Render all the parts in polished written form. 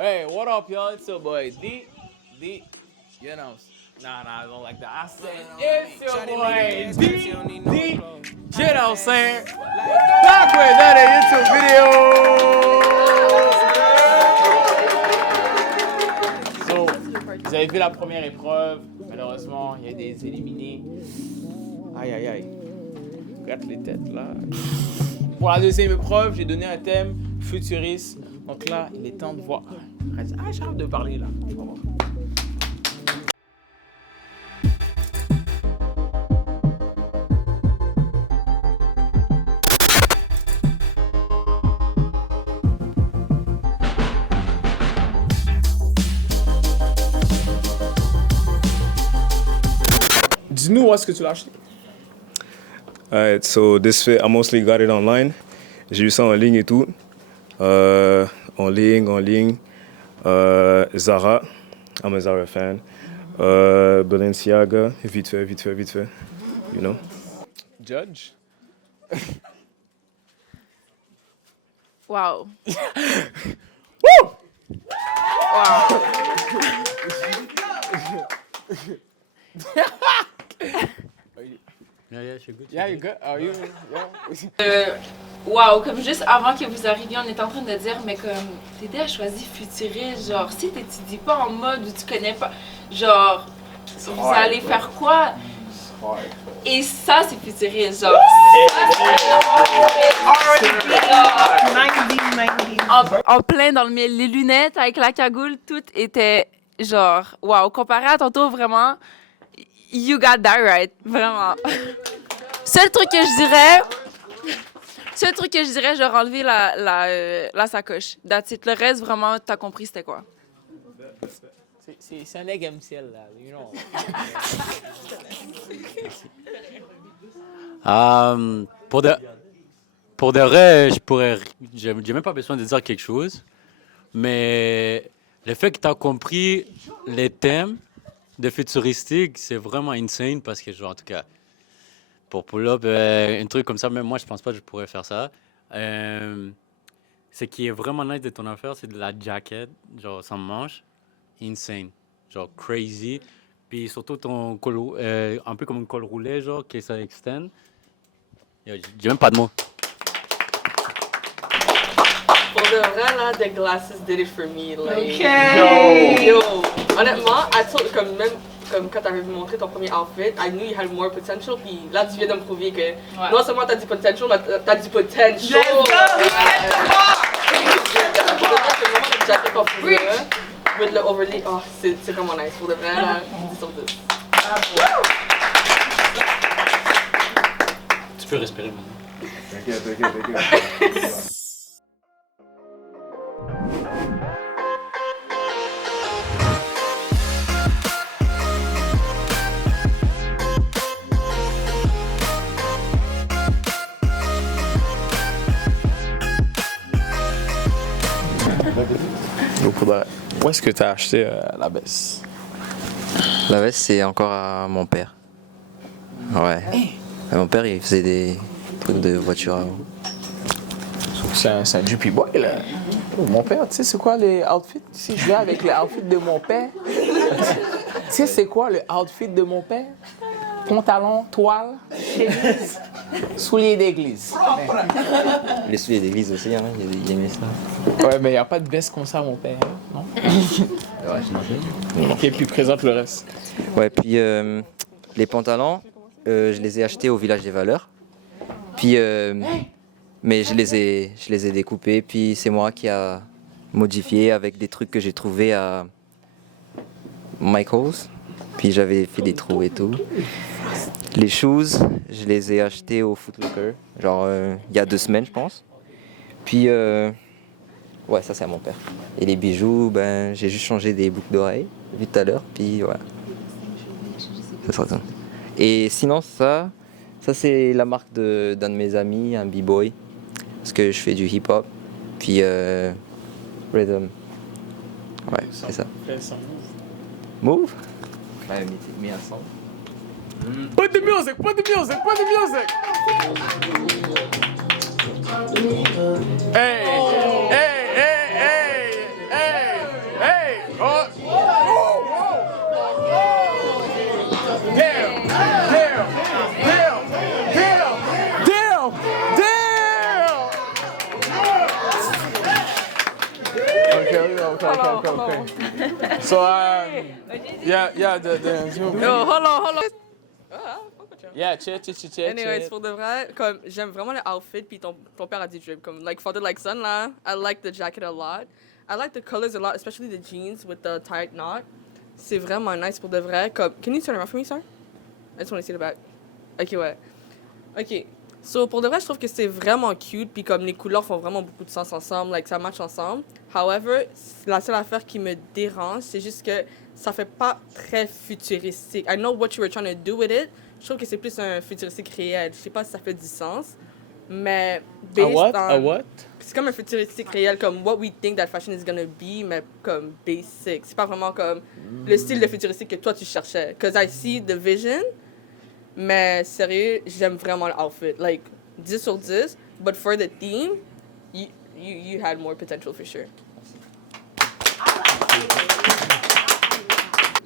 Hey, what up, y'all? It's your boy D. You know, I don't like that. I said it's your boy D. You know what I'm saying? Back with another YouTube video. So, vous avez vu la première épreuve. Malheureusement, il y a des éliminés. Aïe, aïe, aïe. Regarde les têtes là. Pour la deuxième épreuve, j'ai donné un thème futuriste. Donc là, il est temps de voir. Ah, j'arrête de parler là. On va voir. Dis-nous où est-ce que tu l'as acheté. Alright, so this fit, I mostly got it online. J'ai eu ça en ligne et tout. En ligne. Zara, I'm a Zara fan. Balenciaga, vite fait. You know? Judge. Wow. Woo! Wow. Yeah, she good. Yeah, you good? Are you? Yeah. Wow, comme juste avant que vous arriviez, on était en train de dire, mais comme Dédé a choisi futuriste, genre si t'étudies pas en mode ou tu connais pas, genre vous allez faire quoi? Et ça c'est futuriste, genre en plein dans le milieu, les lunettes avec la cagoule, tout était genre wow, comparé à tantôt vraiment, you got that right, vraiment. Seul truc que je dirais, je vais enlever la sacoche. That's it. Le reste, vraiment, t'as compris c'était quoi? C'est un egg ciel là, you know. Pour de vrai, j'ai même pas besoin de dire quelque chose, mais le fait que tu as compris les thèmes de futuristique, c'est vraiment insane parce que, genre, en tout cas, pour pull-up, un truc comme ça, même moi, je pense pas que je pourrais faire ça. Ce qui est vraiment nice de ton affaire, c'est de la jacket, genre sans manche, insane, genre crazy. Puis surtout ton col, un peu comme un col roulé, genre, que ça extend. J'ai même pas de mots. Pour de vrai, là, the glasses did it for me. Like, Okay. Yo, honnêtement, comme quand t'avais montré ton premier outfit, I knew you had more potential. Puis là, tu viens de me prouver que non seulement t'as du potential, mais t'as du potential. Let's go! Le jacket en fourrure, with the overlay, oh, c'est vraiment nice. Pour de vrai, là, 10 sur 10. Tu peux respirer maintenant. T'inquiète. Où est-ce que tu as acheté la baisse? La veste, c'est encore à mon père. Ouais. Mon père, il faisait des trucs de voiture avant. C'est un Juppie Boy là. Oh, mon père, tu sais c'est quoi les outfits? Si je vais avec les outfits de mon père, tu sais c'est quoi le outfit de mon père? Pantalon, toile, chemise, souliers d'église. Les souliers d'église aussi, hein, il aimait ça. Ouais, mais il n'y a pas de veste comme ça, mon père, hein, non? Ouais, je Ok, puis présente le reste. Ouais, puis les pantalons, je les ai achetés au Village des Valeurs. Puis, mais je les ai découpés, puis c'est moi qui a modifié avec des trucs que j'ai trouvés à Michael's. Puis j'avais fait des trous et tout. Les shoes, je les ai achetés au Foot Locker, genre il y a 2 semaines, je pense. Puis, ouais, ça c'est à mon père. Et les bijoux, ben, j'ai juste changé des boucles d'oreilles, vu tout à l'heure, puis voilà. Ça sera ça. Et sinon, ça c'est la marque d'un de mes amis, un b-boy, parce que je fais du hip-hop, puis rhythm. Ouais, c'est ça. Move? Ouais, mais un son. Put the music, put the music, put the music! Hey, hey, hey, hey, hey! Okay. So, yeah, Yo, hold on. Yeah, check. Anyways, pour de vrai, comme j'aime vraiment le outfit, puis ton père a dit drip, comme like Father Like Son là, I like the jacket a lot. I like the colors a lot, especially the jeans with the tight knot. C'est vraiment nice pour de vrai. Comme, can you turn around for me, sir? I just want to see the back. Ok, ouais. Ok. So, pour de vrai, je trouve que c'est vraiment cute, puis comme les couleurs font vraiment beaucoup de sens ensemble, like ça match ensemble. However, la seule affaire qui me dérange, c'est juste que ça fait pas très futuristique. I know what you were trying to do with it. Je trouve que c'est plus un futuristique réel. Je sais pas si ça fait du sens, mais A what? c'est comme un futuristique réel, comme what we think that fashion is gonna be, mais comme basic. C'est pas vraiment comme le style de futuristique que toi tu cherchais. Cause I see the vision, mais sérieux, j'aime vraiment l'outfit. Like 10 sur 10, but for the theme, you had more potential for sure.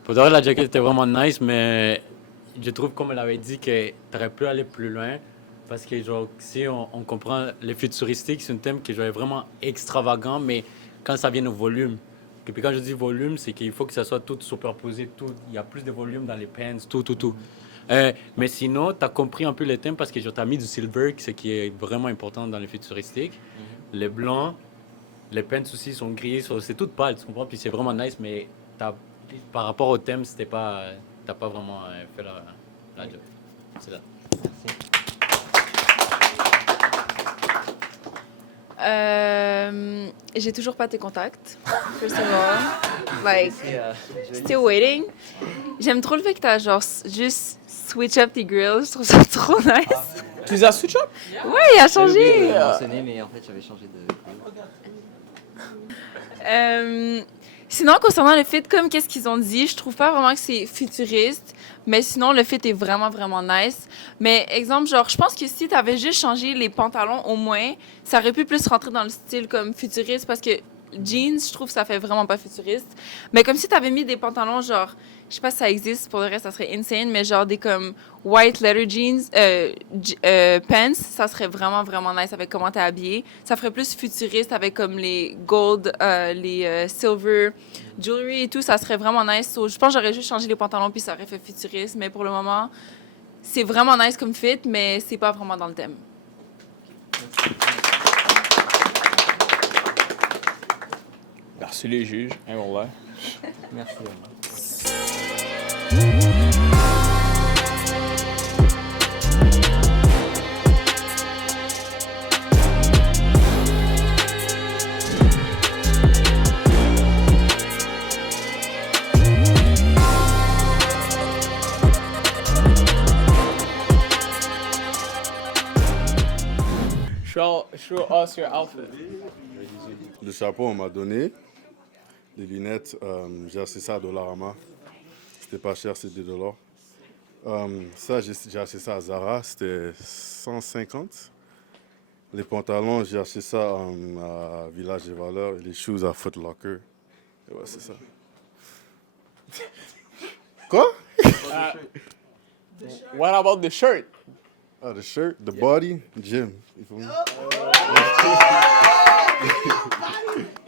Pour de vrai, la jaquette était vraiment nice, mais je trouve, comme elle avait dit, que t'aurais pu aller plus loin. Parce que, genre, si on comprend les futuristiques, c'est un thème qui est genre, vraiment extravagant, mais quand ça vient au volume. Et puis quand je dis volume, c'est qu'il faut que ça soit tout superposé, tout. Il y a plus de volume dans les pants, tout. Mais sinon, tu as compris un peu le thème parce que tu as mis du silver, ce qui est vraiment important dans les futuristiques. Les blancs, les pants aussi sont gris, c'est tout pâle, tu comprends? Puis c'est vraiment nice, mais par rapport au thème, c'était pas, t'as pas vraiment fait la job. C'est là. J'ai toujours pas tes contacts. First of all, like, still waiting. J'aime trop le fait que t'as genre juste switch up tes grills. Je trouve ça trop nice. Tu les as switch up? Ouais, il a changé. J'ai mentionné, mais en fait, j'avais changé de. Sinon, concernant le fit, comme qu'est-ce qu'ils ont dit, je trouve pas vraiment que c'est futuriste. Mais sinon, le fit est vraiment, vraiment nice. Mais exemple, genre, je pense que si t'avais juste changé les pantalons au moins, ça aurait pu plus rentrer dans le style comme futuriste parce que jeans, je trouve que ça fait vraiment pas futuriste. Mais comme si t'avais mis des pantalons genre, je sais pas si ça existe, pour le reste, ça serait insane, mais genre des comme white leather jeans, pants, ça serait vraiment, vraiment nice avec comment t'es habillé. Ça ferait plus futuriste avec comme les gold, les silver jewelry et tout, ça serait vraiment nice. So, je pense que j'aurais juste changé les pantalons puis ça aurait fait futuriste, mais pour le moment, c'est vraiment nice comme fit, mais c'est pas vraiment dans le thème. Merci les juges, hein, voilà. Merci. Show us your outfit. Le chapeau, on m'a donné. Les lunettes, j'ai acheté ça à Dollarama. C'était pas cher, c'est $2. Ça, j'ai acheté ça à Zara, c'était 150. Les pantalons, j'ai acheté ça à Village des Valeurs. Et les shoes à Foot Locker. Et ouais, c'est ça. Quoi? What about the shirt? Ah, the shirt, the body, gym. Il faut...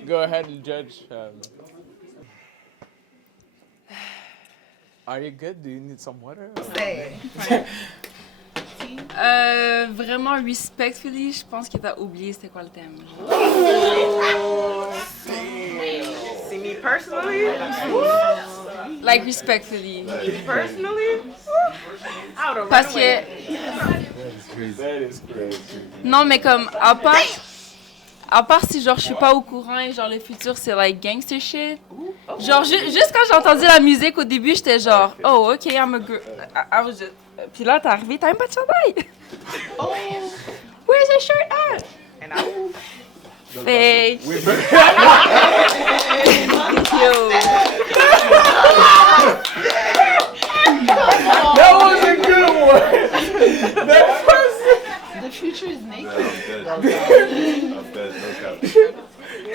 Go ahead and judge. Are you good? Do you need some water? Vraiment respectfully, je pense que t'as oublié c'était quoi le thème. See me personally? Like respectfully. Personally? Parce que non, mais comme à part si genre je suis pas au courant et genre le futur c'est like gangster shit. Genre juste quand j'ai entendu la musique au début, j'étais genre oh OK, I'm a girl. I was just... Puis là t'es arrivé, t'as même pas de chandail. Oh. Where's your shirt at? And I... Fake. Yo. That was a good one. That was... The future is naked.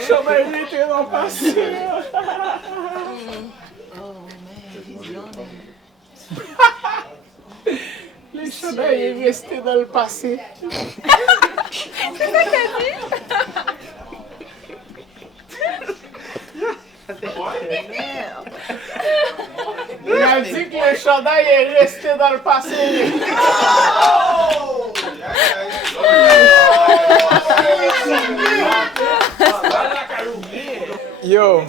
Chandail était dans le passé. Les chandails est resté dans le passé. C'est ça qu'elle dit? Il a dit que le chandail est resté dans le passé. Yo.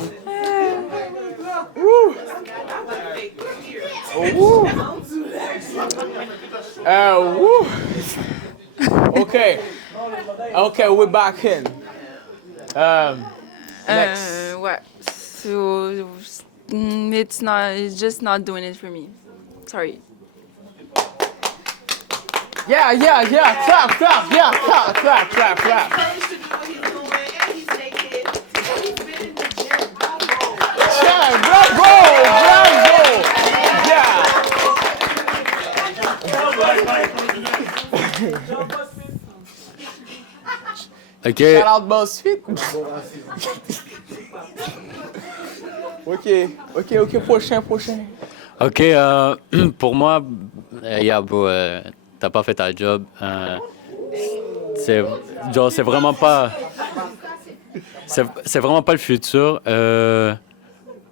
Woo. Woo. Woo. Okay. Okay, we're back in. Next. Ouais. So, it's just not doing it for me. Sorry. Yeah. Clap. Yeah, clap. Yeah, bravo. Yeah. Ok. Shout out BuzzFeed. Ok, prochain. Ok, pour moi, bro, t'as pas fait ta job. C'est vraiment pas. C'est vraiment pas le futur.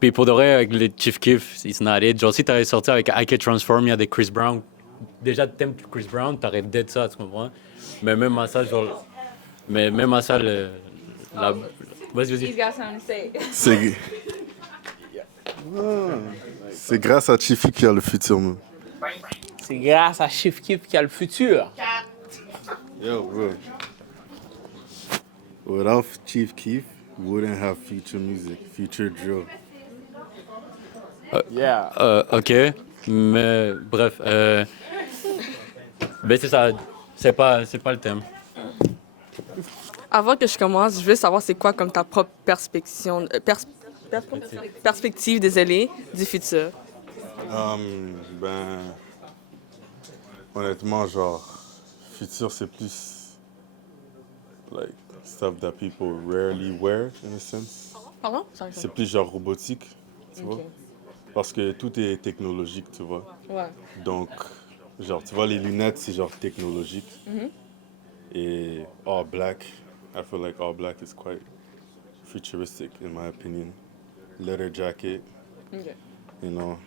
Puis pour de vrai, avec les Chief Keef, it's not it. Genre, si t'avais sorti avec I Can Transform, il y a des Chris Brown. Déjà, t'aimes Chris Brown, t'aurais dead ça, tu comprends? Mais même à ça, genre. Mais même à ça, Vas-y. He's got something to say. C'est grâce à Chiefy qu'il y a le futur, man. C'est grâce à Chief Keef qu'il y a le futur. Yo, bro. Without Chief Keef, we wouldn't have future music, future drill. Yeah. Ok, mais bref, ben c'est ça, c'est pas le thème. Avant que je commence, je veux savoir c'est quoi comme ta propre perspective, désolé, du futur. Ben, honnêtement, genre, futur, c'est plus, like, stuff that people rarely wear, in a sense. Pardon? Sorry. C'est plus genre robotique, tu vois. Parce que tout est technologique, tu vois. Ouais. Donc, genre, tu vois, les lunettes, c'est genre technologique. Et all black, I feel like all black is quite futuristic, in my opinion. Leather jacket, Ok. you know.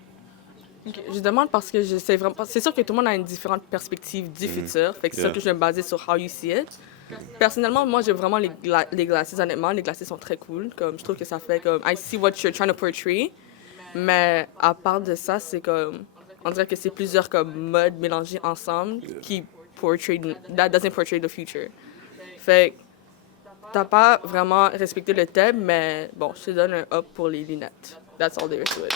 Ok. Je demande parce que je sais vraiment. C'est sûr que tout le monde a une différente perspective du futur. Fait que c'est sûr Yeah. que je vais me baser sur how you see it. Personnellement, moi, j'aime vraiment les glasses. Honnêtement, les glasses sont très cool. Comme, je trouve que ça fait comme I see what you're trying to portray. Mais à part de ça, c'est comme. On dirait que c'est plusieurs comme modes mélangés ensemble qui that doesn't portray the future. Fait que t'as pas vraiment respecté le thème, mais bon, je te donne un up pour les lunettes. That's all there is to it.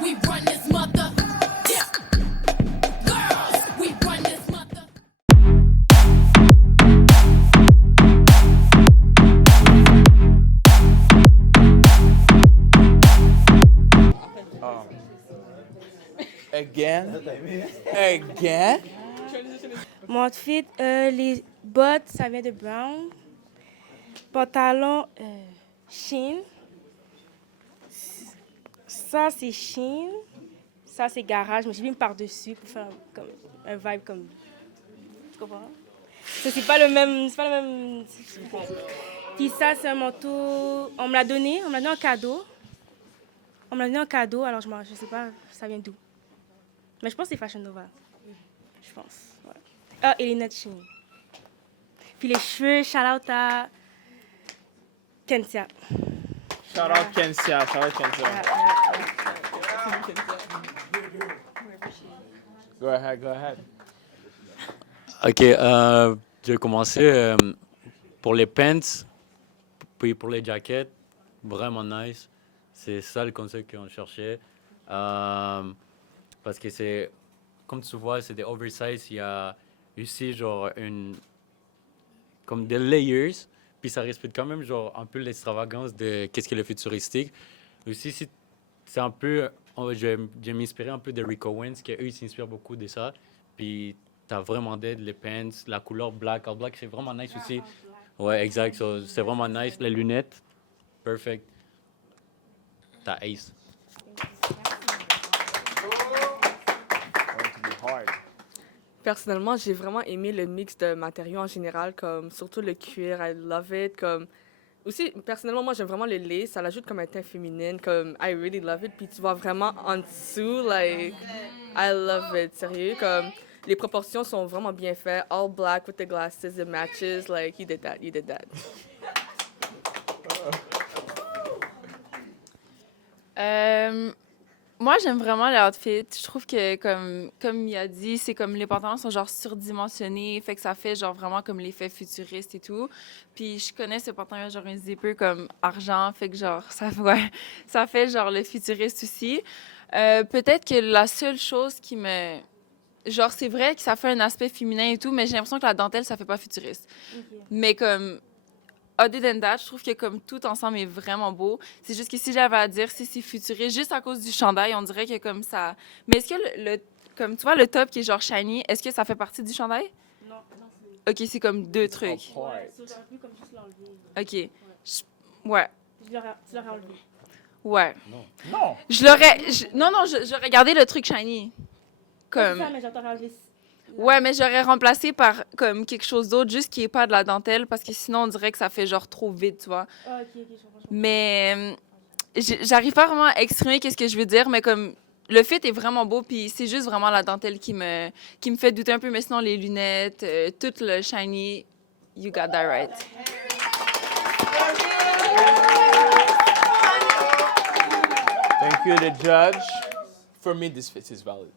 We run this mother. Yeah. Girls, we run this mother. Again. Mon outfit, les bottes, ça vient de Brown. Pantalon, Shein. Ça, c'est Shein. Ça, c'est Garage. Mais j'ai mis par-dessus pour faire comme un vibe comme... Tu comprends? Ça, c'est pas le même... Puis ça, c'est un manteau... On me l'a donné en cadeau. Alors je sais pas, ça vient d'où. Mais je pense que c'est Fashion Nova. Je pense, ouais. Ah, et les lunettes Shein. Puis les cheveux, shout out à Kensia. Shout out Kensia. Go ahead. Ok, je vais commencer pour les pants, puis pour les jackets, vraiment nice. C'est ça le concept qu'on cherchait. Parce que c'est, comme tu vois, c'est des oversize. Il y a ici, genre, comme des layers. Puis ça respecte quand même, genre, un peu l'extravagance de qu'est-ce qui est le futuristique. Aussi, c'est un peu... Je vais m'inspirer un peu de Rick Owens, qui eux, ils s'inspirent beaucoup de ça. Puis t'as vraiment d'aide, les pants, la couleur black. All black, c'est vraiment nice aussi. Ouais, exact. So, c'est vraiment nice. Les lunettes, perfect. T'as ace. Personnellement, j'ai vraiment aimé le mix de matériaux en général, comme surtout le cuir, I love it. Comme aussi, personnellement, moi, j'aime vraiment le lait. Ça l'ajoute comme un teint féminine. Comme, I really love it. Puis tu vois vraiment en dessous, like, I love it. Sérieux, comme, les proportions sont vraiment bien faites. All black with the glasses, it matches. Like, you did that, you did that. Moi, j'aime vraiment l'outfit. Je trouve que, comme il a dit, c'est comme les pantalons sont genre surdimensionnés, fait que ça fait genre vraiment comme l'effet futuriste et tout. Puis je connais ce pantalon genre un zipper comme argent, fait que genre ça fait genre le futuriste aussi. Peut-être que la seule chose qui me... Genre, c'est vrai que ça fait un aspect féminin et tout, mais j'ai l'impression que la dentelle, ça fait pas futuriste. Mais comme... Other than that, je trouve que comme tout ensemble est vraiment beau. C'est juste que si j'avais à dire si c'est futuriste, juste à cause du chandail, on dirait que comme ça... Mais est-ce que comme tu vois le top qui est genre shiny, est-ce que ça fait partie du chandail? Non. OK, c'est comme deux trucs. Ouais, tu l'aurais pu comme juste l'enlever. OK. Ouais. Tu l'aurais enlevé. Ouais. Non. J'aurais gardé le truc shiny. Comme... C'est ça, mais genre, t'aurais enlevé... Ouais, mais j'aurais remplacé par comme quelque chose d'autre, juste qui est pas de la dentelle, parce que sinon, on dirait que ça fait genre trop vite, tu vois. Ah, OK, je comprends. Mais j'arrive pas vraiment à exprimer qu'est-ce que je veux dire, mais comme le fit est vraiment beau, puis c'est juste vraiment la dentelle qui me fait douter un peu, mais sinon, les lunettes, tout le shiny, you got that right. Thank you, the judge. For me, this fit is valid.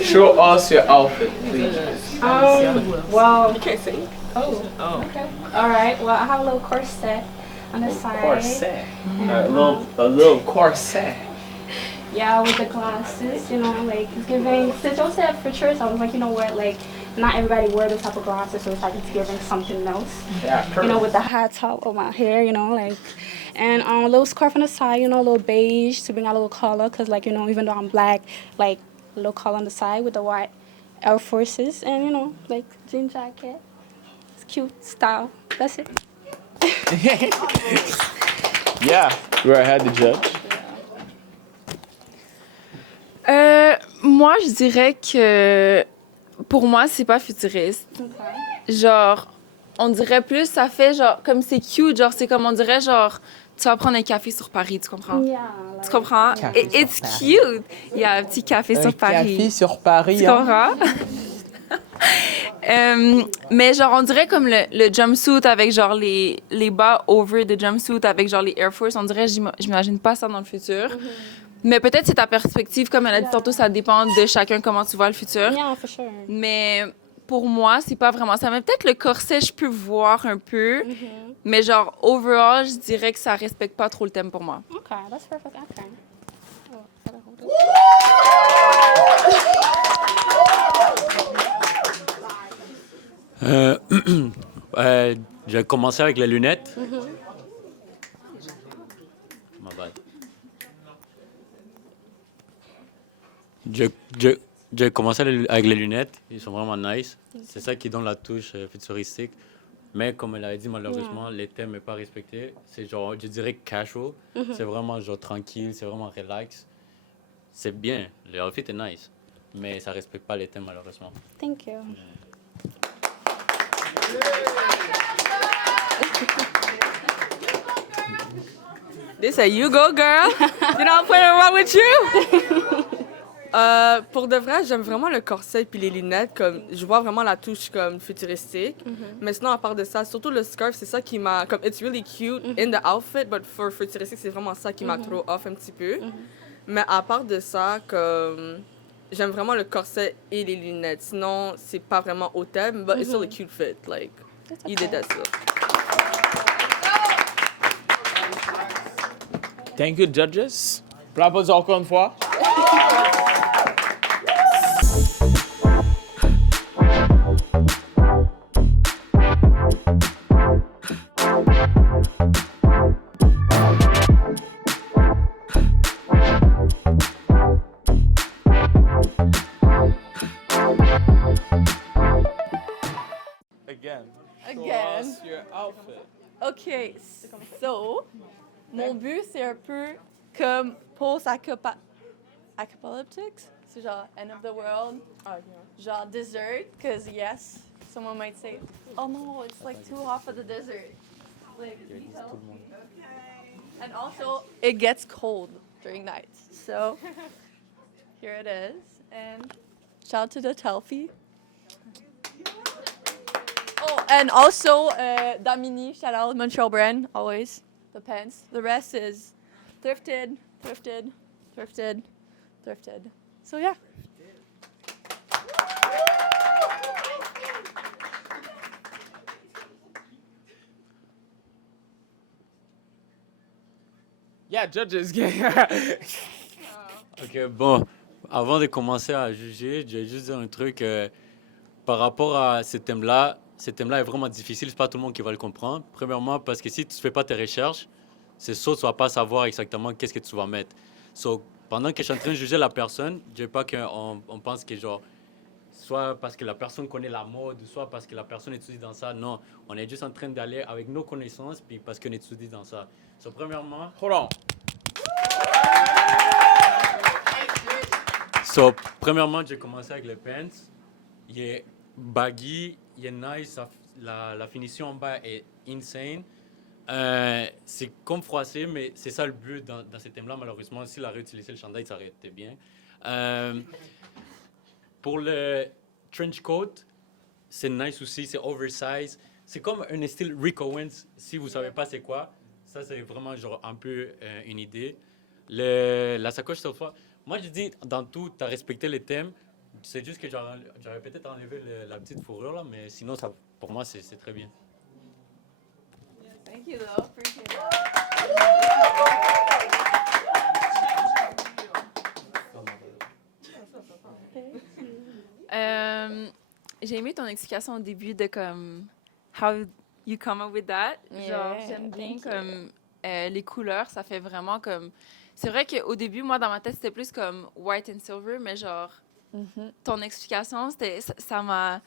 Show us your outfit, please. Well, you can't see. Oh. Okay. All right. Well, I have a little corset on the side. Corset. A little corset. Yeah, with the glasses, you know, like it's giving. Since y'all said futurist, I was like, you know what, like not everybody wear this type of glasses, so it's like it's giving something else. Yeah, perfect. You know, with the high top of my hair, you know, like, and a little scarf on the side, you know, a little beige to bring out a little color, cause like you know, even though I'm black, like a little color on the side with the white Air Forces, and you know, like jean jacket. It's cute style. That's it. Yeah, go ahead, the judge. Moi, je dirais que pour moi, c'est pas futuriste. Okay. Genre, on dirait plus, ça fait genre, comme c'est cute, genre, c'est comme on dirait genre, tu vas prendre un café sur Paris, tu comprends? Yeah. Like, Tu comprends? It's cute. Il y a un petit café sur Paris. Café sur Paris. Tu comprends? Mais genre, on dirait comme le jumpsuit avec genre les bas over the jumpsuit avec genre les Air Force. On dirait, j'imagine pas ça dans le futur. Mais peut-être c'est ta perspective, comme elle a dit tantôt, ça dépend de chacun comment tu vois le futur. Yeah, for sure. Mais pour moi, c'est pas vraiment ça. Mais peut-être le corset, je peux voir un peu. Mais genre, overall, je dirais que ça respecte pas trop le thème pour moi. Okay, that's perfect. Okay. Je vais commencer avec les lunettes. My bad. Je vais commencer avec les lunettes. Ils sont vraiment nice. C'est ça qui donne la touche futuristique. Mais comme elle avait dit, malheureusement, les thèmes n'est pas respecté. C'est genre, je dirais casual. C'est vraiment genre tranquille, c'est vraiment relax. C'est bien, le outfit est nice. Mais ça respecte pas les thèmes, malheureusement. Thank you. They say, you go, girl. You know, I'm playing around with you. Pour de vrai, j'aime vraiment le corset puis les lunettes. Comme, je vois vraiment la touche comme futuristique. Mais sinon, à part de ça, surtout le scarf, c'est ça qui m'a... Comme, it's really cute in the outfit, but for futuristique, c'est vraiment ça qui m'a throw off un petit peu. Mais à part de ça, comme... J'aime vraiment le corset et les lunettes. Sinon, c'est pas vraiment au thème, but it's still a cute fit. Like, you did that still. Thank you, judges. Pour l'applaudir encore une fois. outfit. OK, so, mon but, c'est un peu comme post-apocalyptic. C'est genre end of the world. Genre dessert, because yes, someone might say, oh no, it's like too hot for the dessert. Like, you know. And also, it gets cold during nights. So, here it is. And shout out to the Telfie. Oh, and also Damini, shout out Montreal brand, always. The pants. The rest is thrifted. So yeah. Yeah, judges. Ok, bon, avant de commencer à juger, je vais juste dire un truc. Par rapport à ce thème-là est vraiment difficile. C'est pas tout le monde qui va le comprendre. Premièrement, parce que si tu ne fais pas tes recherches, c'est sûr que tu ne vas pas savoir exactement qu'est-ce que tu vas mettre. So, pendant que je suis en train de juger la personne, je ne veux pas qu'on pense que genre, soit parce que la personne connaît la mode, soit parce que la personne étudie dans ça. Non, on est juste en train d'aller avec nos connaissances, puis parce qu'on étudie dans ça. So, premièrement... Hold on. So, premièrement, j'ai commencé avec le pants. Il est baggy, il est nice, la finition en bas est insane. C'est comme froissé, mais c'est ça le but dans ce thème-là. Malheureusement, s'il a réutilisé le chandail, ça aurait été bien. Pour le trench coat, c'est nice aussi, c'est oversize. C'est comme un style Rick Owens, si vous ne savez pas c'est quoi. Ça, c'est vraiment genre un peu une idée. La sacoche, cette fois, moi, je dis, dans tout, tu as respecté les thèmes. C'est juste que j'aurais peut-être enlevé la petite fourrure, là, mais sinon, ça, pour moi, c'est très bien. Thank you, though. Appreciate that. J'ai aimé ton explication au début de comme how you come up with that. Genre, j'aime bien comme les couleurs, ça fait vraiment comme... C'est vrai qu'au début, moi, dans ma tête, c'était plus comme white and silver, mais genre, ton explication, ça m'a...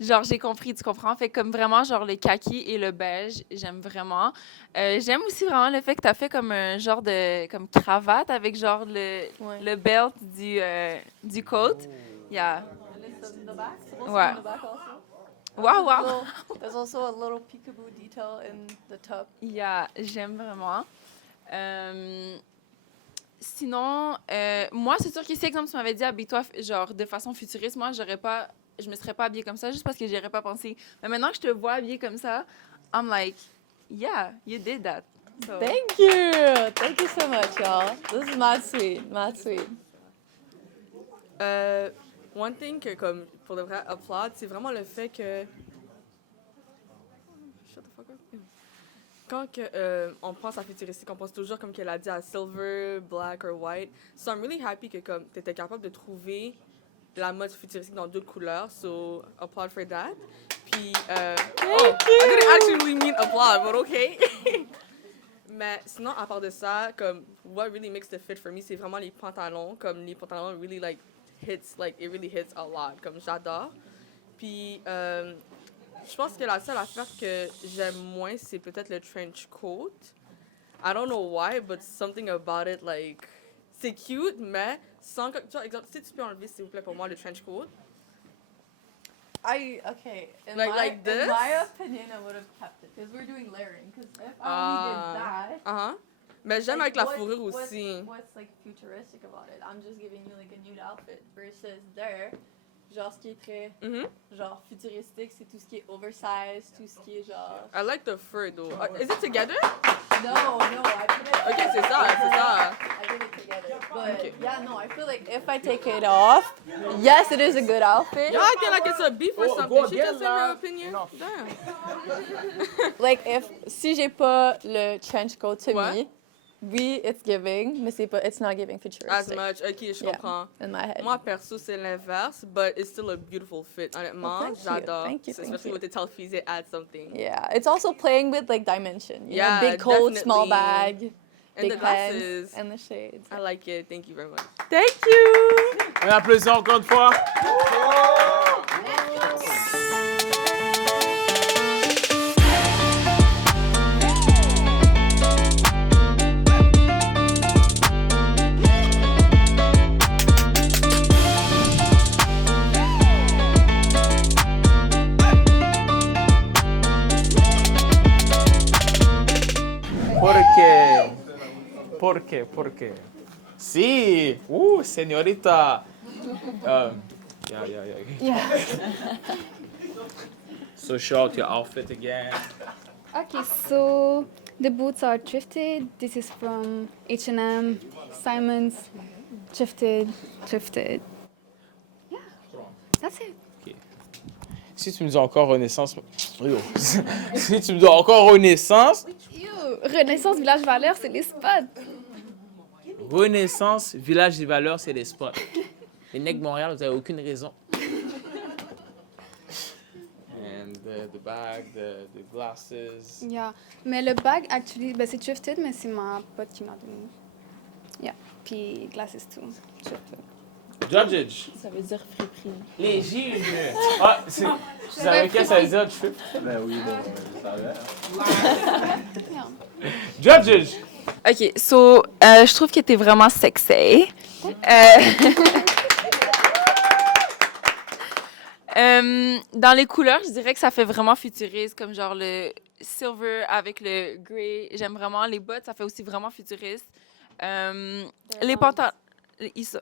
Genre, j'ai compris, tu comprends? Fait comme vraiment, genre, le kaki et le beige, j'aime vraiment. J'aime aussi vraiment le fait que tu as fait comme un genre de comme cravate avec genre le belt du coat. Yeah. Ouais. Wow. There's also a little peekaboo detail in the top. Yeah, j'aime vraiment. Sinon, moi, c'est sûr que si, exemple, tu m'avais dit habille-toi genre de façon futuriste, moi, je me serais pas habillée comme ça juste parce que j'y aurais pas pensé. Mais maintenant que je te vois habillée comme ça, I'm like, yeah, you did that. So. Thank you so much, y'all. This is mad sweet. One thing que, comme, pour le vrai, applaud, c'est vraiment le fait que... Shut the fuck up. Quand on pense à futuristique, on pense toujours, comme qu'elle a dit, à silver, black or white. So I'm really happy que, comme, tu étais capable de trouver la mode futuristique dans d'autres couleurs. So, applaud for that. Puis, I didn't actually mean applaud, but okay. Mais sinon, à part de ça, comme, what really makes the fit for me, c'est vraiment les pantalons. Comme, les pantalons really, like, it really hits a lot. Comme, j'adore. Puis, je pense que la seule affaire que j'aime moins, c'est peut-être le trench coat. I don't know why, but something about it, like, c'est cute, mais sans que, tu vois, exemple, si tu peux enlever, s'il vous plaît, pour moi, le trench coat. Okay. In Like in my opinion, I would have kept it because we're doing layering. Because if I only did that, Mais j'aime like, avec la fourrure aussi. What's like futuristic about it? I'm just giving you like a nude outfit versus there. Genre, ce qui est très genre futuristique, c'est tout ce qui est oversized, tout ce qui est genre. I like the fur though. Is it together? No, I put it. Okay, c'est ça. I did it together. But yeah, no, I feel like if I take it off, yes, it is a good outfit. Y'all acting like it's a beef or something. She just said her opinion. Damn. Like si j'ai pas le trench coat to me, oui, it's giving, mais it's not giving futuristic. As much. Ok, je comprends. In my head. Moi, perso, c'est l'inverse, but it's still a beautiful fit. Honnêtement, j'adore. Thank you. Especially with the Telfie, it adds something. Yeah, it's also playing with like dimension. You Yeah, know, big coat, definitely. small bag, And big the glasses. pants, and the shades. I like it. Thank you very much. Thank you. On applaudit encore une fois. Porque. Si! Señorita! Yeah. So show out your outfit again. Okay, so the boots are thrifted. This is from H&M, Simons, thrifted. Yeah, that's it. Si tu me dis encore Renaissance... Yo. Si tu me dis encore Renaissance... Yo, Renaissance Village Valeur, c'est les spots. Renaissance, Village des Valeurs, c'est les spots. Les nègres de Montréal, vous n'avez aucune raison. And the bag, the glasses. Yeah, mais le bag, actually, ben, c'est thrifted, mais c'est ma pote qui m'a donné. Yeah, puis glasses too, thrifted. Judges. Ça veut dire friperie. Les juges. Ah, tu savais qu'est-ce que ça veut dire, trip? Ben oui, je savais. Judges. Ok, so, je trouve que t'es vraiment sexy. Dans les couleurs, je dirais que ça fait vraiment futuriste, comme genre le silver avec le gray. J'aime vraiment. Les bottes, ça fait aussi vraiment futuriste. Les pantalons, ils sont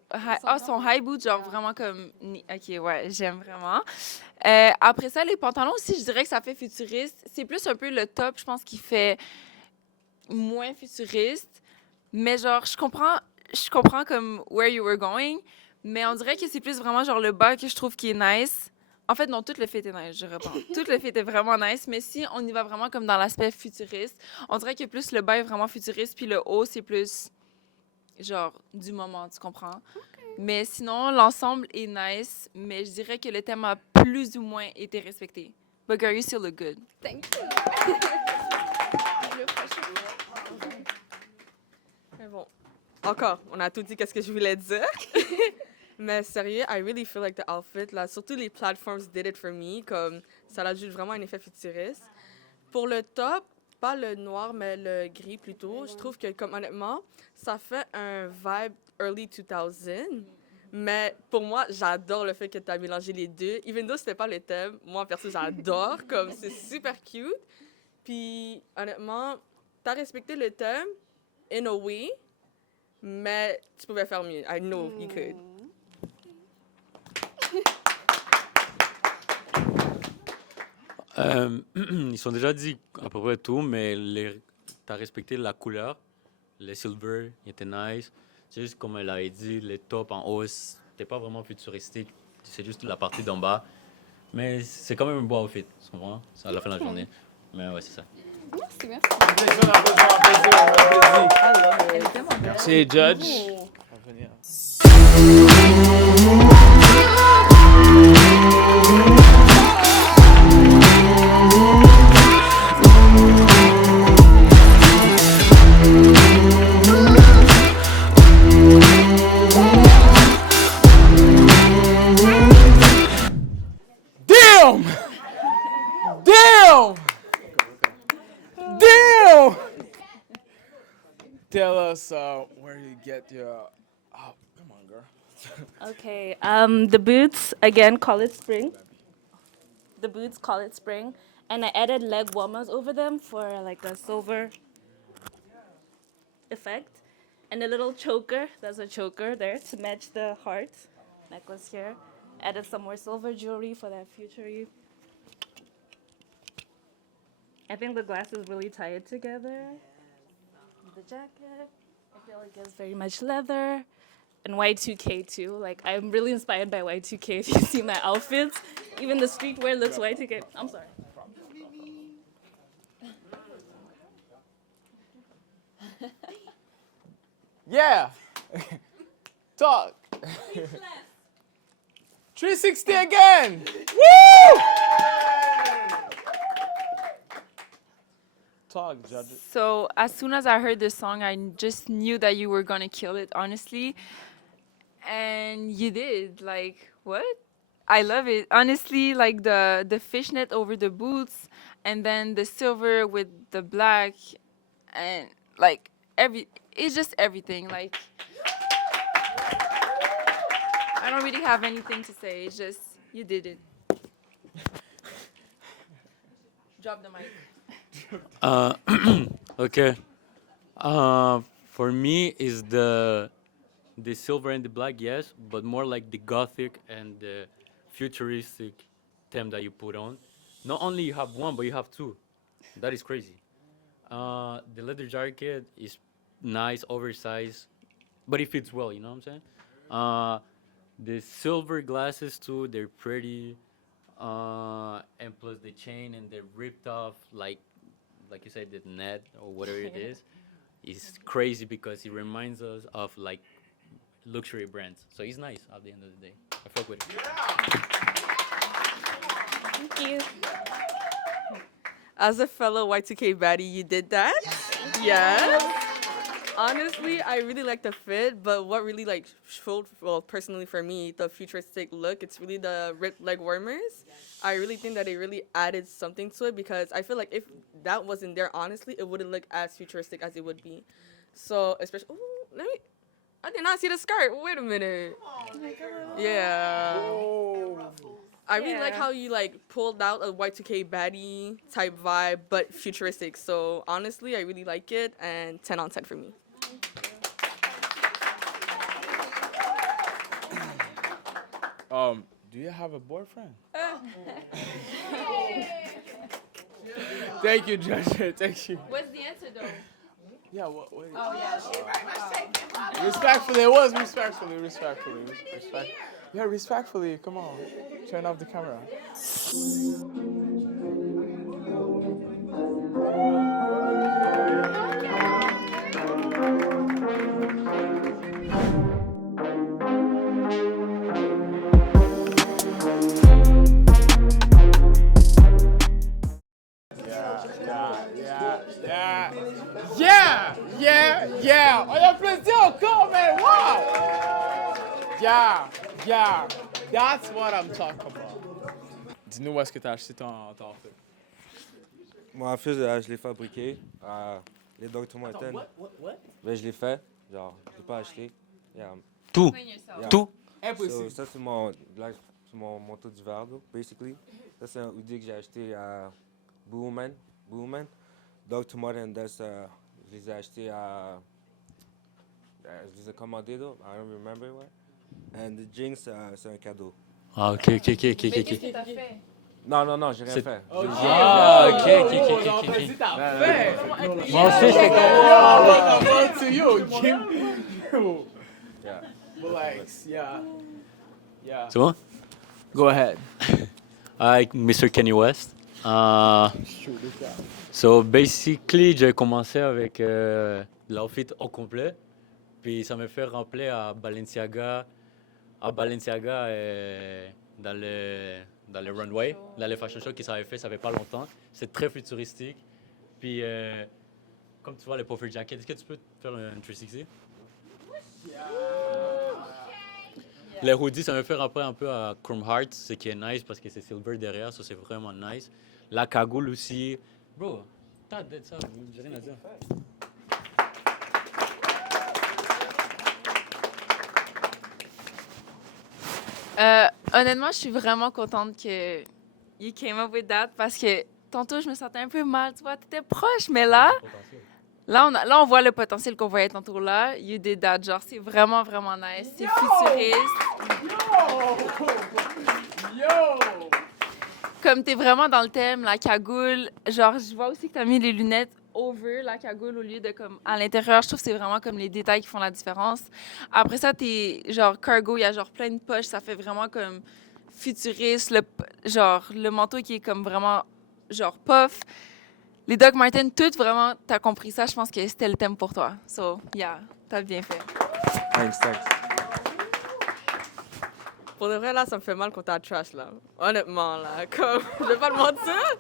high boots, genre vraiment comme... Ok, ouais, j'aime vraiment. Après ça, les pantalons aussi, je dirais que ça fait futuriste. C'est plus un peu le top, je pense, qui fait moins futuriste. Mais genre, je comprends comme where you were going, mais on dirait que c'est plus vraiment genre le bas que je trouve qui est nice. En fait, non, tout le fit est nice, je réponds. Tout le fit est vraiment nice, mais si on y va vraiment comme dans l'aspect futuriste, on dirait que plus le bas est vraiment futuriste, puis le haut, c'est plus genre du moment, tu comprends? Mais sinon, l'ensemble est nice, mais je dirais que le thème a plus ou moins été respecté. But girl, you still look good. Thank you. Mais bon, encore, on a tout dit qu'est-ce que je voulais dire. Mais sérieux, I really feel like the outfit, là, surtout les platforms did it for me, comme ça ajoute vraiment un effet futuriste. Pour le top, pas le noir, mais le gris plutôt, je trouve que, comme honnêtement, ça fait un vibe early 2000. Mais pour moi, j'adore le fait que tu as mélangé les deux. Even though c'était pas le thème, moi, perso, j'adore, comme c'est super cute. Puis, honnêtement, tu as respecté le thème, in a way, mais tu pouvais faire mieux. I know you could. Ils sont déjà dit à peu près tout, mais tu as respecté la couleur. Les silver, ils étaient nice. C'est juste comme elle avait dit, les tops en haut, c'était pas vraiment futuristique. C'est juste la partie d'en bas. Mais c'est quand même un beau outfit, tu comprends? C'est à la fin de la journée. Mais ouais, c'est ça. Merci, merci. Merci, Judge. Damn! Damn! Damn! Tell us where you get your... Oh, come on, girl. Okay, the boots, again, call it spring. The boots, call it spring. And I added leg warmers over them for like a silver effect. And a little choker, there's a choker there to match the heart necklace here. Added some more silver jewelry for that future. I think the glasses really tie it together. The jacket, I feel like it's very much leather. And Y2K too. Like, I'm really inspired by Y2K if you see my outfits. Even the streetwear looks Y2K. I'm sorry. Yeah! Talk! 360 again! Woo! Talk, Judge. So as soon as I heard this song, I just knew that you were gonna kill it, honestly. And you did. Like, what? I love it. Honestly, like the fishnet over the boots, and then the silver with the black, and like it's just everything. Like, I don't really have anything to say. It's just, you did it. Drop the mic. OK. For me, is the silver and the black, yes, but more like the gothic and the futuristic theme that you put on. Not only you have one, but you have two. That is crazy. The leather jacket is nice, oversized, but it fits well. You know what I'm saying? The silver glasses too, they're pretty, and plus the chain and the ripped off, like you said, the net or whatever it is crazy because it reminds us of like luxury brands. So it's nice at the end of the day. I fuck with it. Thank you. As a fellow Y2K baddie, you did that? Yes. Honestly, I really like the fit, but what really like showed, well, personally for me, the futuristic look, it's really the ripped leg warmers. I really think that it really added something to it because I feel like if that wasn't there, honestly, it wouldn't look as futuristic as it would be. So, especially, I did not see the skirt. Wait a minute. Yeah. I really like how you like pulled out a Y2K baddie type vibe, but futuristic. So honestly, I really like it, and 10 on 10 for me. Do you have a boyfriend? Thank you, Judge. Thank you. What's the answer though? Yeah, what? Oh yeah. Respectfully, it was respectfully. Yeah, respectfully. Come on, turn off the camera. Yeah. On a plaisir encore, man. Wow. Yeah. That's what I'm talking about. Dis-nous où est-ce que tu as acheté ton outfit. Mon outfit, je l'ai fabriqué à les Dr. Martens. What? Ben, je l'ai fait. Genre, je l'ai pas acheté. Yeah. Tout. Yeah. Tout. Impossible. So, ça, c'est mon manteau d'hiver, basically. Ça, c'est un hoodie que j'ai acheté à Booman. Dr. Martens, je les ai achetés à... je les ai commandés, though. I don't remember, ouais. And the jeans, c'est un cadeau. Ah, ok. Mais qu'est-ce que t'as fait? Non, j'ai rien fait. Ah, ok. T'as fait. Moi aussi, j'étais Yo, to you. Yeah. Relax. Yeah. C'est bon? Go ahead. Hi, Mr. Kenny West. So basically, j'ai commencé avec l'outfit au complet, puis ça me fait rappeler à Balenciaga dans le runway, dans le fashion show qui s'avait fait, ça fait pas longtemps. C'est très futuristique. Puis comme tu vois les puffer jackets, est-ce que tu peux faire un 360? Les hoodies, ça me fait rappeler un peu à Chrome Hearts, ce qui est nice parce que c'est silver derrière, ça c'est vraiment nice. La cagoule aussi. Bro, t'as d'être ça, j'ai rien à dire. Honnêtement, je suis vraiment contente que you came up with that parce que tantôt, je me sentais un peu mal, tu vois, t'étais proche, mais là, on voit le potentiel qu'on voyait tantôt là. You did that, genre, c'est vraiment, vraiment nice. C'est futuriste. Yo! Comme t'es vraiment dans le thème, la cagoule, genre, je vois aussi que t'as mis les lunettes over la cagoule au lieu de comme à l'intérieur. Je trouve que c'est vraiment comme les détails qui font la différence. Après ça, t'es genre cargo, il y a genre plein de poches, ça fait vraiment comme futuriste, genre le manteau qui est comme vraiment genre puff. Les Doc Martens, tout vraiment, t'as compris ça, je pense que c'était le thème pour toi. So, yeah, t'as bien fait. Thanks. Pour de vrai, là, ça me fait mal quand t'as trash, là. Honnêtement, là. Comme, je vais pas le mentir.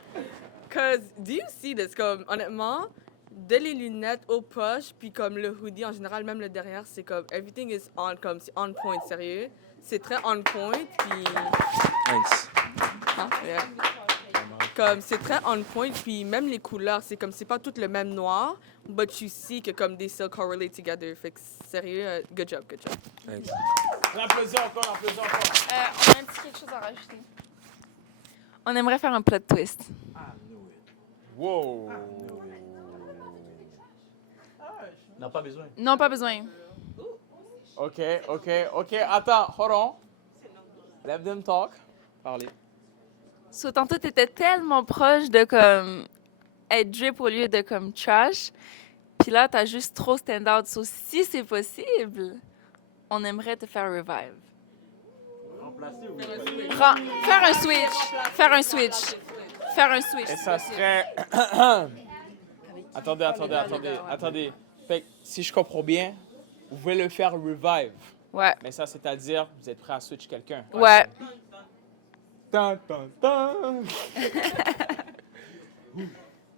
Cause, do you see this? Comme, honnêtement, de les lunettes aux poches, puis comme le hoodie, en général, même le derrière, c'est comme, everything is on, comme, c'est on point, sérieux. C'est très on point, puis... Thanks. Hein? Yeah. Comme, c'est très on point, puis même les couleurs, c'est comme, c'est pas tout le même noir, but you see que comme, they still correlate together. Fait que, sérieux, good job. Thanks. On applaudit encore. On a un petit quelque chose à rajouter. On aimerait faire un plot twist. Wow. n'a pas besoin. Non, pas besoin. OK. Attends, hold on. Let them talk. Parlez. So, tantôt, t'étais tellement proche de comme être drip au lieu de comme trash. Puis là, t'as juste trop stand out. So, si c'est possible, on aimerait te faire revive. Remplacer ou Faire un switch. Et ça serait... Attendez. Fait que, si je comprends bien, vous pouvez le faire revive. Ouais. Mais ça, c'est-à-dire, vous êtes prêt à switch quelqu'un. Ouais. Tan, tan, tan.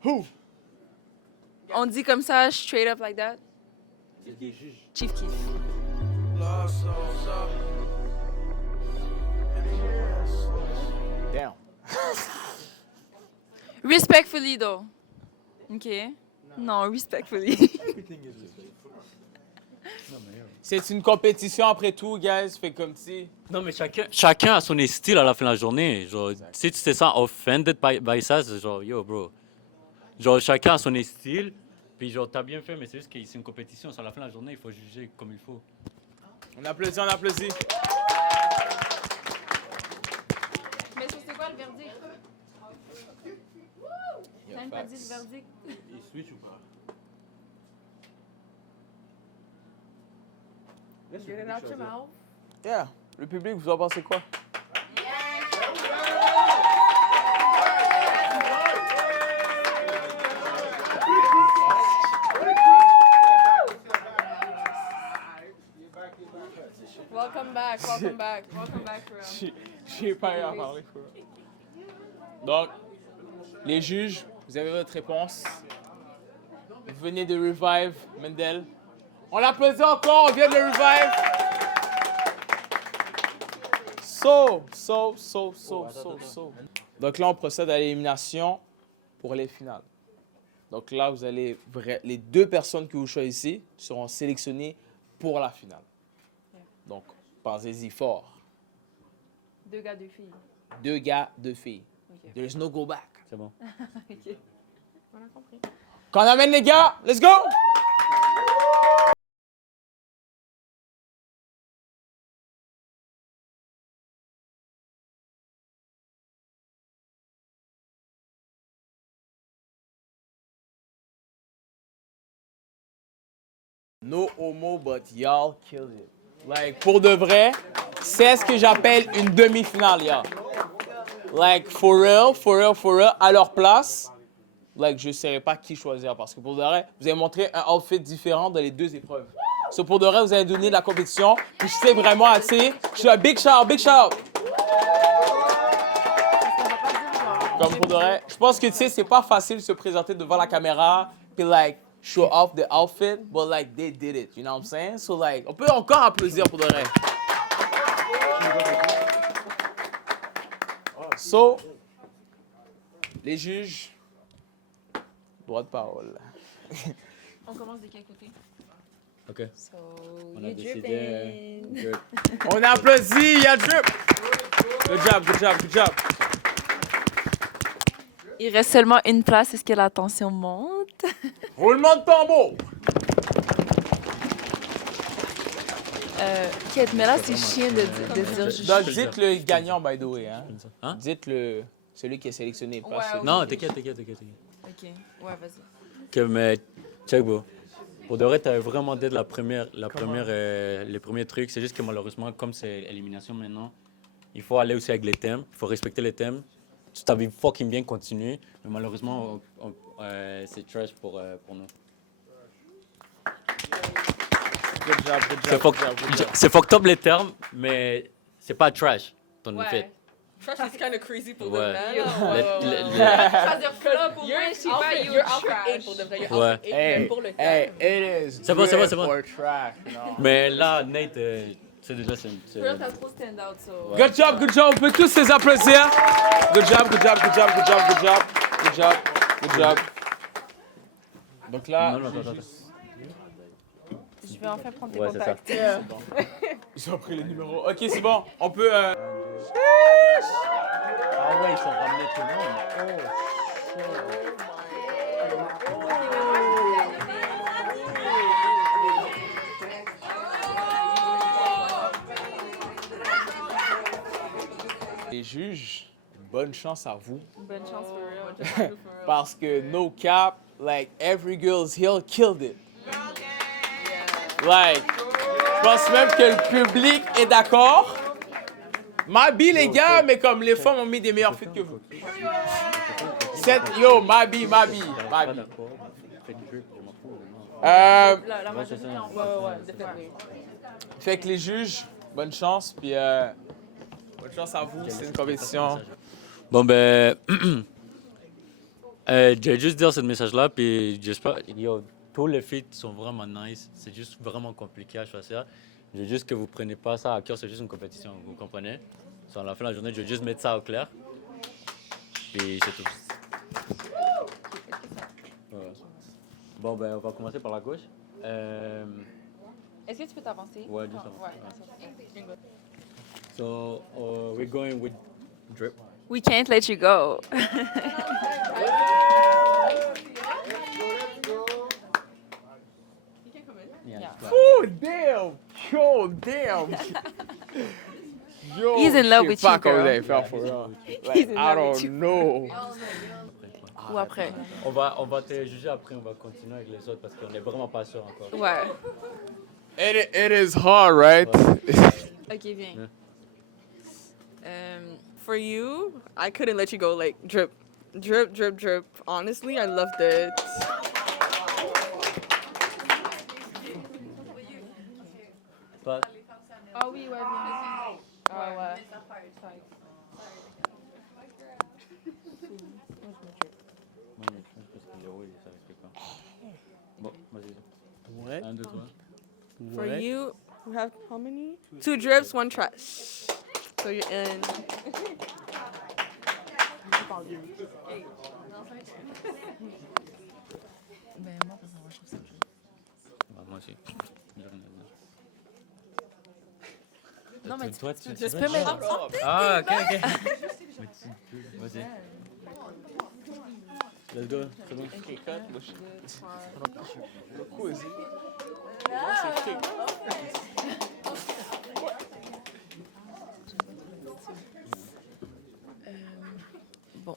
Who? On dit comme ça, straight up like that. C'est des juges. Chief Keef. Damn. Respectfully, though. OK. Non, respectfully. C'est une compétition après tout, guys. Fait comme si... Non, mais chacun a son style à la fin de la journée. Genre, si tu te sens offended by ça, c'est genre, yo, bro. Genre, chacun a son style. Puis, genre, t'as bien fait, mais c'est juste que c'est une compétition. À la fin de la journée, il faut juger comme il faut. On applaudit. Mais c'est quoi le verdict? T'as même pas dit le verdict. Il switch ou pas? Get it out your mouth. Yeah. Le public, vous en pensez quoi? Welcome back for real. J'ai pas eu à parler. Donc, les juges, vous avez votre réponse. Vous venez de revive Mendel. On l'applaudit encore, on vient de le revive. Donc là, on procède à l'élimination pour les finales. Donc là, vous allez les deux personnes que vous choisissez seront sélectionnées pour la finale. Donc, pensez-y fort. 2 gars, 2 filles. 2 gars, 2 filles. OK. There's no go back. C'est bon. OK. On a compris. Quand on amène les gars, let's go! No homo, but y'all killed it. Like, pour de vrai, c'est ce que j'appelle une demi-finale, y'all. Like, for real, à leur place, like, je ne saurais pas qui choisir parce que pour de vrai, vous avez montré un outfit différent dans les deux épreuves. So, pour de vrai, vous avez donné de la compétition. Puis je sais vraiment assez. Je suis un big shout. Comme pour de vrai, je pense que, tu sais, c'est pas facile de se présenter devant la caméra, puis, like, show off the outfit, but, like, they did it, you know what I'm saying? So, like, on peut encore applaudir pour de vrai. So, les juges, droit de parole. On commence de quel côté? OK. So, On a décidé... On applaudit, il y a drip. Good job. Il reste seulement une place. Est-ce que la tension monte? Roulement de tambour. Kate, mais là, c'est chiant de dire... Donc, dites le gagnant, by the way. Hein? Dites celui qui est sélectionné. Pas celui Non, qui- t'inquiète. OK. Ouais, vas-y. OK, mais check, bro. Pour de vrai, t'avais vraiment dit les premiers trucs. C'est juste que malheureusement, comme c'est élimination maintenant, il faut aller aussi avec les thèmes. Il faut respecter les thèmes. Tu t'avais fucking bien continué, mais malheureusement, c'est trash pour nous. C'est fucked up les termes, mais c'est pas trash, ton fait. Trash is kind of crazy pour Ouais. de vrai. Choisir flop pour moi, je sais pas, Your outfit ain't pour de vrai. Your Ouais. outfit ain't même pour le Hey, thème. it is C'est bon. drip or trash, non. Mais là, Nate, c'est déjà... Girl, t'as trop stand out, so... Good job. On peut tous les applaudir. Good job. Donc là, Non, attends. Je vais enfin prendre tes Ouais, c'est ça. contacts. c'est bon. Ils ont pris les numéros. Ok, c'est bon. On peut. Ah ouais, ils sont ramenés tout le monde. Les juges, bonne chance à vous. Bonne chance for real. Just for real. Parce que no cap, like every girl's heel killed it. Like, je pense même que le public est d'accord. Mabi les gars, mais comme les femmes ont mis des meilleurs feats que vous. Yo, Mabi. La majorité, ouais, definitely. Fait que les juges, bonne chance, puis bonne chance à vous, c'est une compétition. Bon, ben, je vais juste dire ce message-là, puis j'espère, tous les feats sont vraiment nice. C'est juste vraiment compliqué à choisir. Je veux juste que vous preniez pas ça à cœur, c'est juste une compétition, vous comprenez? À la fin de la journée, je vais juste mettre ça au clair. Puis c'est tout. Ouais. Bon, ben, on va commencer par la gauche. Est-ce que tu peux t'avancer? Ouais, juste avant. Ouais. So, we're going with drip. We can't let you go. Yeah. Oh, damn! Yo, damn! Yo, He's in love with you, pas comme girl. ça, for real. He's Like, in I love with don't you. know. Ou après? On va te juger après, on va continuer avec les autres parce qu'on est vraiment pas sûr encore. Ouais. It is hard, right? Ok, viens. For you, I couldn't let you go. Like drip, drip, drip, drip. Honestly, I loved it. Pas. Ah oui, ouais, viens. Ah ouais. Bon, vas-y. Ouais. 1, 2, 3. For you, we have how many? 2 drips, 1 trash. So you're in. Moi aussi. Non, mais toi, tu peux mettre. Ah, ok. Vas-y. Let's go. C'est bon. Bon.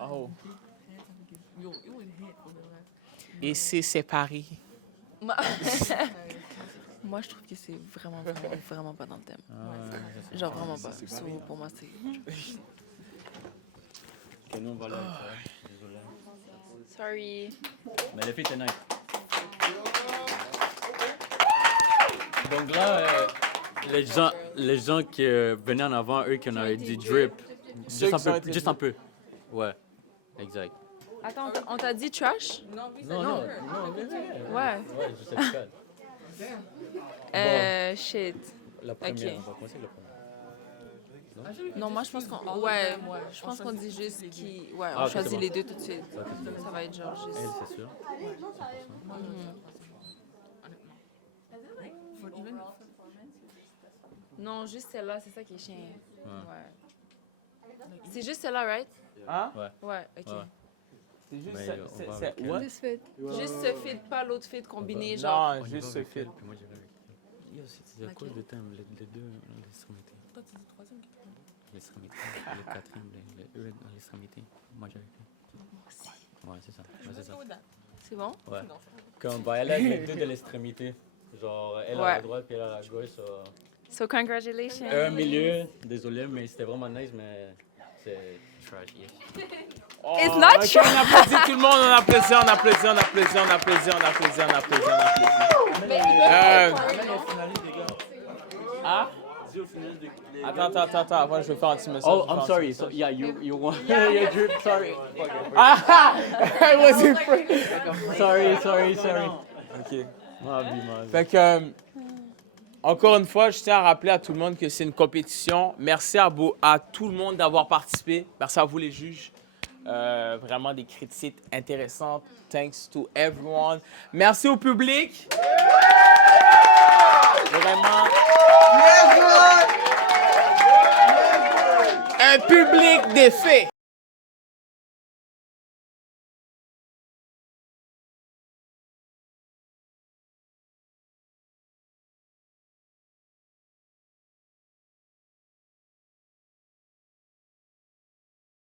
Oh. Et c'est Paris. Moi, je trouve que c'est vraiment pas dans le thème. Genre, vraiment pas. So, pour moi, c'est. Ok, nous on va là. Désolé. Sorry. Mais les filles, c'est nice. Donc là, les gens qui venaient en avant, eux qui en avaient dit drip, juste un peu. Ouais, exact. Attends, on t'a dit trash? Non. Ouais. Ouais, je sais pas. Shit. La première, Ok. on va commencer avec la première. Non, moi, je pense qu'on. Ouais, je pense qu'on dit juste qui. Ouais, on Ah, ok, choisit c'est bon. les deux tout de suite. Ok, c'est bon. Ça va être genre juste. Elle, c'est sûr. Non, juste celle-là, c'est ça qui est chiant. Ouais. Ouais. C'est juste celle-là, right? Hein? Ouais. Ouais, ok. Ouais. C'est juste. Mais on va C'est avec what? This fit. Juste ce fit, pas l'autre fit combiné, genre. Non, juste ce film. Puis moi, j'irai avec elle. Yo, c'est à cause de thème, les deux, l'extrémité. Toi, tu dis 3e. L'extrémité, le quatrième, eux dans l'extrémité. Moi, j'irai avec elle. Ouais, c'est ça. Ouais, c'est ça. C'est bon? Ouais. Quand on va aller avec les deux de l'extrémité. Genre, elle à la droite puis elle à la gauche. So, congratulations. Un milieu, désolé, mais c'était vraiment nice, mais c'est trash. Oh, It's not ok, true. on applaudit tout le monde, on applaudit, on applaudit, on applaudit, on applaudit, on applaudit, on applaudit, on applaudit. Ah? Attends, moi je vais faire un petit message. Oh, I'm sorry. So, yeah, you want your drip. Sorry. Ah! I wasn't free. Sorry. Ok. Ma vie. Fait que, encore une fois, je tiens à rappeler à tout le monde que c'est une compétition. Merci à tout le monde d'avoir participé. Merci à vous les juges. Vraiment des critiques intéressantes. Thanks to everyone. Merci au public. Vraiment. Un public d'effet.